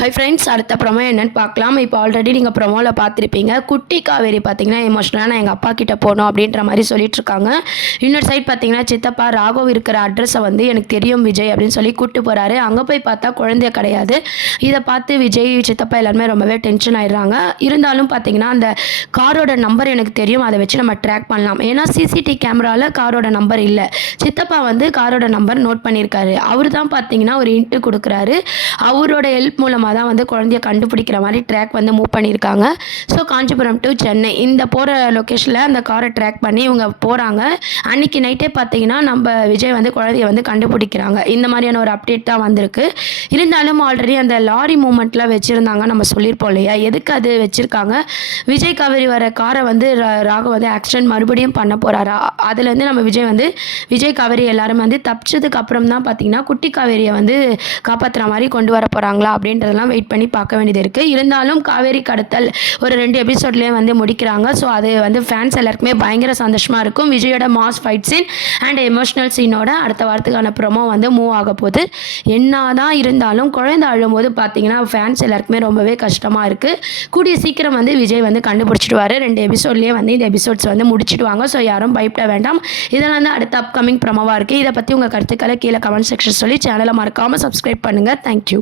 Hi friends, அடுத்த promo என்னன்னு பார்க்கலாம். இப்போ ஆல்ரெடி நீங்கள் ப்ரொமோவில் பார்த்துருப்பீங்க. குட்டி காவேரி பார்த்தீங்கன்னா எமோஷனலாக நான் எங்கள் அப்பா கிட்ட போகணும் அப்படின்ற மாதிரி சொல்லிட்டுருக்காங்க. இன்னொரு சைட் பார்த்தீங்கன்னா சித்தப்பா ராகவ் இருக்கிற அட்ரஸை வந்து எனக்கு தெரியும் விஜய் அப்படின்னு சொல்லி கூப்பிட்டு போகிறாரு. அங்கே போய் பார்த்தா குழந்தைய கிடையாது. இதை பார்த்து விஜய் சித்தப்பா எல்லாருமே ரொம்பவே டென்ஷன் ஆயிடுறாங்க. இருந்தாலும் பார்த்தீங்கன்னா அந்த காரோட நம்பர் எனக்கு தெரியும், அதை வச்சு நம்ம ட்ராக் பண்ணலாம். ஏன்னா சிசிடிவி கேமராவில் காரோட நம்பர் இல்லை. சித்தப்பா வந்து காரோட நம்பர் நோட் பண்ணியிருக்காரு. அவர் தான் பார்த்தீங்கன்னா ஒரு இன்ட்டு கொடுக்குறாரு. அவரோட ஹெல்ப் மூலமாக தான் வந்து குழந்தைய கண்டுபிடிக்கிற மாதிரி ட்ராக் வந்து மூவ் பண்ணியிருக்காங்க. ஸோ காஞ்சிபுரம் டு சென்னை இந்த போகிற லொக்கேஷனில் அந்த காரை ட்ராக் பண்ணி இவங்க போகிறாங்க. அன்றைக்கி நைட்டே பார்த்தீங்கன்னா நம்ம விஜய் வந்து குழந்தைய வந்து கண்டுபிடிக்கிறாங்க. இந்த மாதிரியான ஒரு அப்டேட் தான் வந்திருக்கு. இருந்தாலும் ஆல்ரெடி அந்த லாரி மூமெண்ட்லாம் வச்சுருந்தாங்க, நம்ம சொல்லியிருப்போம் இல்லையா, எதுக்கு அது வச்சுருக்காங்க? விஜய் காவேரி வர காரை வந்து ராகவ் வந்து ஆக்சிடென்ட் மறுபடியும் பண்ண போகிறாரா? அதுலேருந்து நம்ம விஜய் காவேரி எல்லாரும் வந்து தப்பிச்சதுக்கு அப்புறம் தான் பார்த்தீங்கன்னா குட்டி காவேரியை வந்து காப்பாற்றுற மாதிரி கொண்டு வர போகிறாங்களா அப்படின்றதெல்லாம் வெயிட் பண்ணி பார்க்க வேண்டியது இருக்குது. இருந்தாலும் காவேரி கடத்தல் ஒரு 2 எபிசோட்லேயே வந்து முடிக்கிறாங்க. ஸோ அது வந்து ஃபேன்ஸ் எல்லாருக்குமே பயங்கர சந்தோஷமாக இருக்கும். விஜயோட mass fight scene and emotional சீனோட அடுத்த வாரத்துக்கான ப்ரொமோ வந்து மூவ் ஆக போகுது. என்ன தான் இருந்தாலும் குழந்தை அழும்போது பார்த்தீங்கன்னா ஃபேன்ஸ் எல்லாருக்குமே ரொம்பவே கஷ்டமாக இருக்குது. கூடிய சீக்கிரம் வந்து விஜய் வந்து கண்டுபிடிச்சிடுவார். 2 எபிசோட்லேயே வந்து இந்த எபிசோட்ஸ் வந்து முடிச்சிடுவாங்க. ஸோ யாரும் பயப்பட வேண்டாம். இதெல்லாம் வந்து அடுத்த அப்கமிங் ப்ரொமோவாக இருக்குது. இதை பற்றி உங்கள் கருத்துக்களை கீழே கமெண்ட் செக்ஷன் சொல்லி சேனலை மறக்காமல் சப்ஸ்கிரைப் பண்ணுங்கள். தேங்க்யூ.